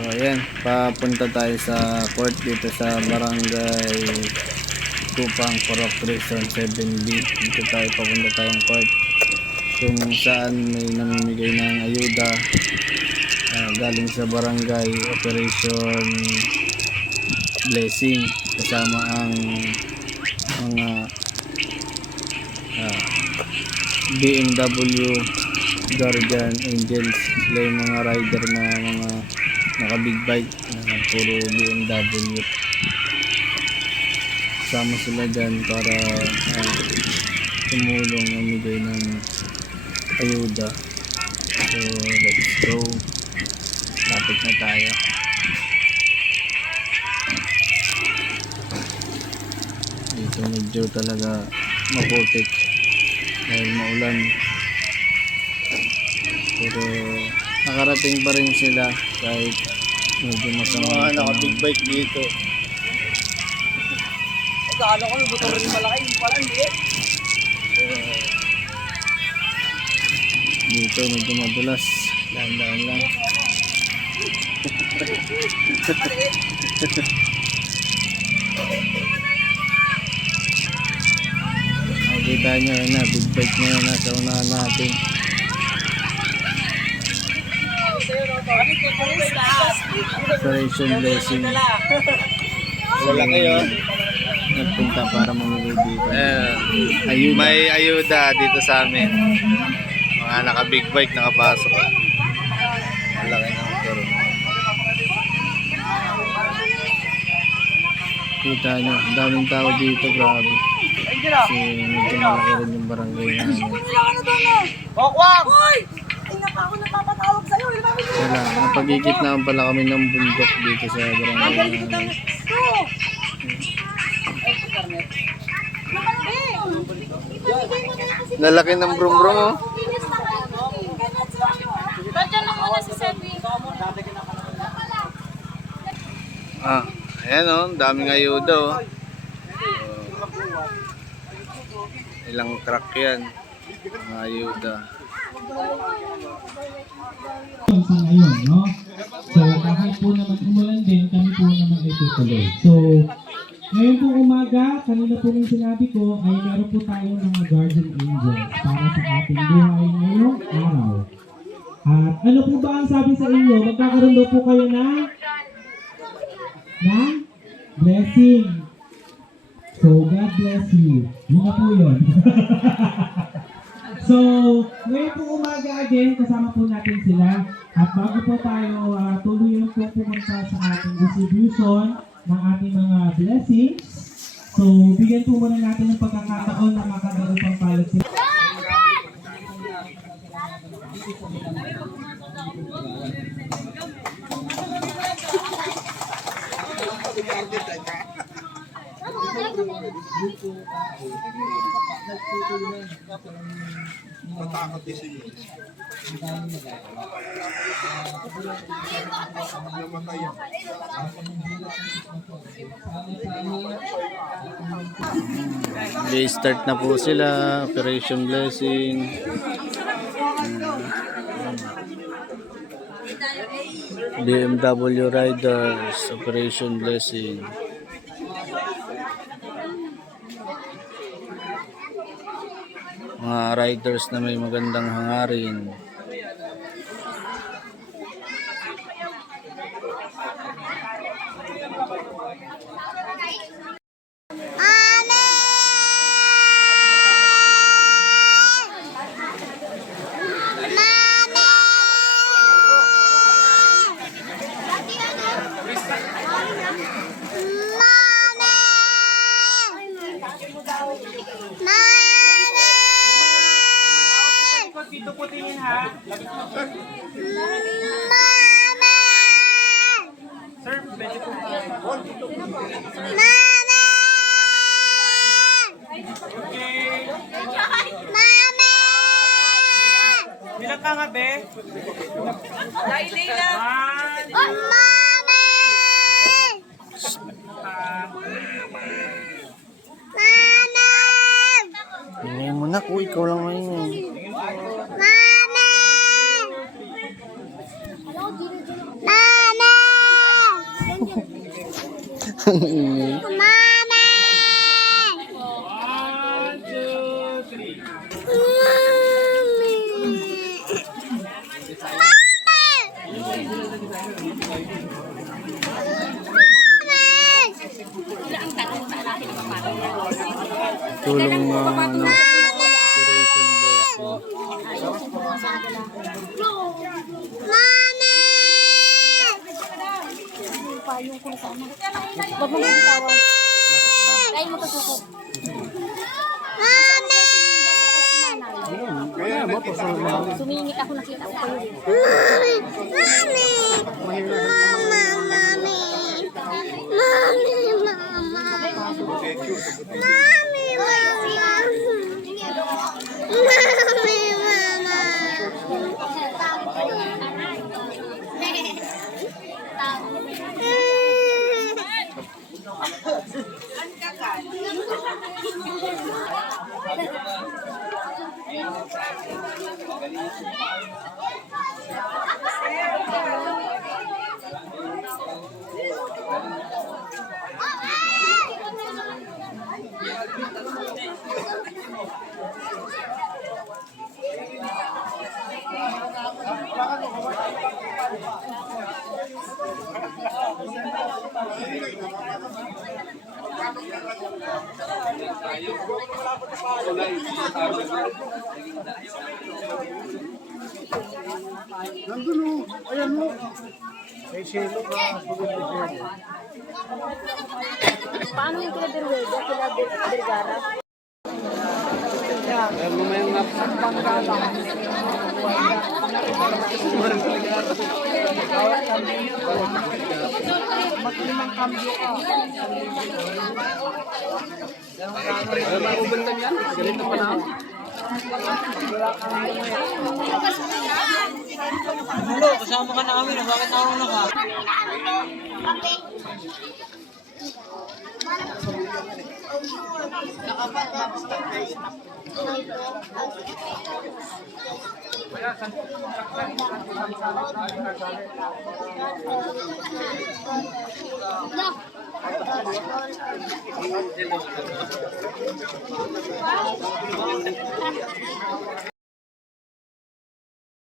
So ayan, papunta tayo sa court dito sa Barangay Kupang, Purok Quezon 7B. Dito tayo papunta tayong court kung saan may namimigay ng ayuda galing sa barangay Operation Blessing, kasama ang mga BMW Guardian Angels. Sila yung mga rider na mga naka big bike, puro BMW. Sama sila dyan para tumulong, mamigay ng ayuda. So let's go, lapit na tayo. Dito medyo talaga maputik dahil maulan, pero nakarating pa rin sila kahit medyo masama. Naka big bike dito. Akala ko yung motor rin malaki, yung pala hindi. Dito medyo madulas, dahan-dahan lang. Nakikita nyo yun na, big bike na yun nasa unahan natin. Operation Blessing. Lalaki yun. Nagpunta para mamigay dito. Ayuda. May ayuda dito sa amin. Mga naka big bike nakapasok. Malaki na motor. Kita nyo, ang daming tao dito, grabe. Kasi medyo malaki rin yung barangay namin. Wakwak! Hoy! Ay, ako napapatawag sa'yo. Wala, napagigit naman pala kami ng bundok dito sa barangay namin. Lalaki ng brum-brum oh. Diyan lang muna si Sebi. Ayan oh, daming ayuda oh. Ilang truck yan. Mga ayuda. Sa ngayon, no? So, kahit po naman umulan din, kami po naman ay tutuloy. So, ngayon po umaga, kanina po nang sinabi ko, ay meron po tayong mga guardian angels para sa ating buhay ngayong araw. At ano po ba ang sabi sa inyo? Magkakaroon daw po kayo ng blessing. So, God bless you. Yun na po yun. So, ngayon po umaga again, kasama po natin sila. At bago po tayo tuluyan po pumunta sa ating distribution ng ating mga blessings. So, bigyan po muna natin ng pagkakataon na makagaro pang palad sila. Matakot din siya. Start na po sila, Operation Blessing. BMW Riders, Operation Blessing. Mga riders na may magandang hangarin. Dito po tingin ha. Sir, pwede po Bilang ka nga, be? Lailay lang. Ngayon mo na, ikaw lang ngayon. Mama! Ang ingay. Tulong ano, operation blessing. Wag mo na bitawan. Kaya mo kasuko. Sumingit ako, nakita ko kayo. Paano yung kila Derwega, kila Vergara? Kasama ka namin, bakit nauna ka?